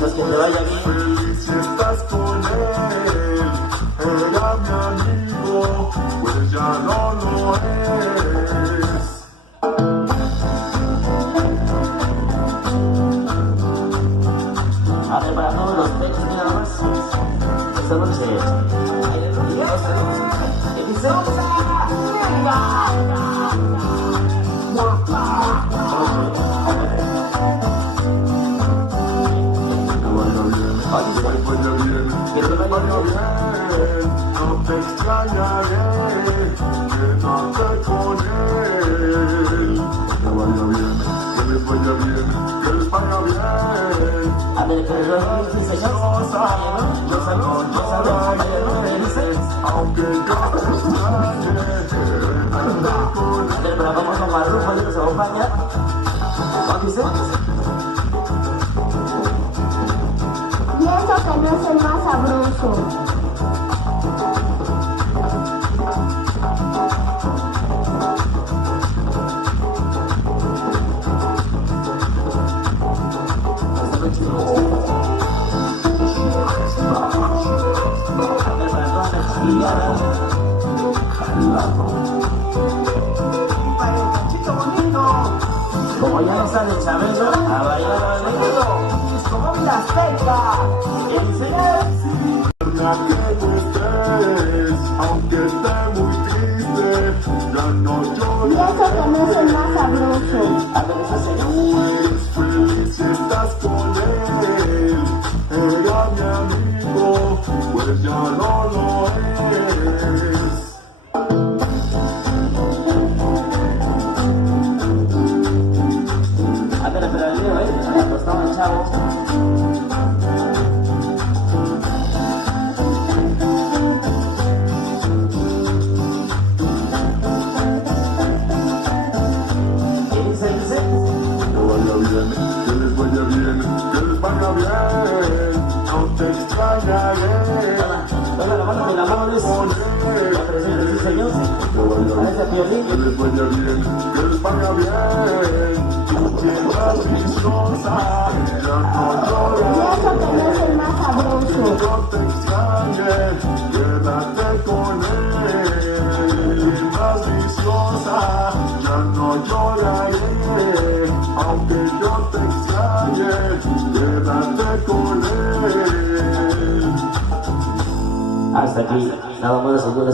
Pues que te vaya bien. Feliz si estás con él. Era mi amigo, pues ya no lo es. A ver, para todos los peques, mira más. Esta noche. ¿Qué dice? No te extrañaré, quédate con él. Que vaya bien, que les vaya bien, que les vaya bien. A ver, que les vaya bien, sí, señor. Los saludos, aunque yo te extrañe, quédate con él. A ver, pero vamos a Marrujo, que nos acompaña. ¿Cómo dice? Y eso que no es el más sabroso. Como ya no sale Chabelo, a bailar al negro, es como mi azteca. ¿Qué dice? Aunque esté muy triste, ya no llores. Y eso que no es el más sabroso. A ver, ese señor. Feliz si estás con él. Era mi amigo, pues ya no lo es. A ver, pero el video, cuando estaba el chavo. ¿Qué dice? Que vaya bien, que les vaya bien, que les vaya bien. No te extrañaré. Hola, la mano de la mano es la presencia, sí, señor. Parece violín. Que les vaya bien, que les vaya bien. Tú quedas viciosa, ya no Y lloras. eso que no es el más sabroso. No te extrañes, quédate con él. Más viciosa, ya no lloraré. Aunque yo te extrañe, quédate con él. Hasta aquí, nada más de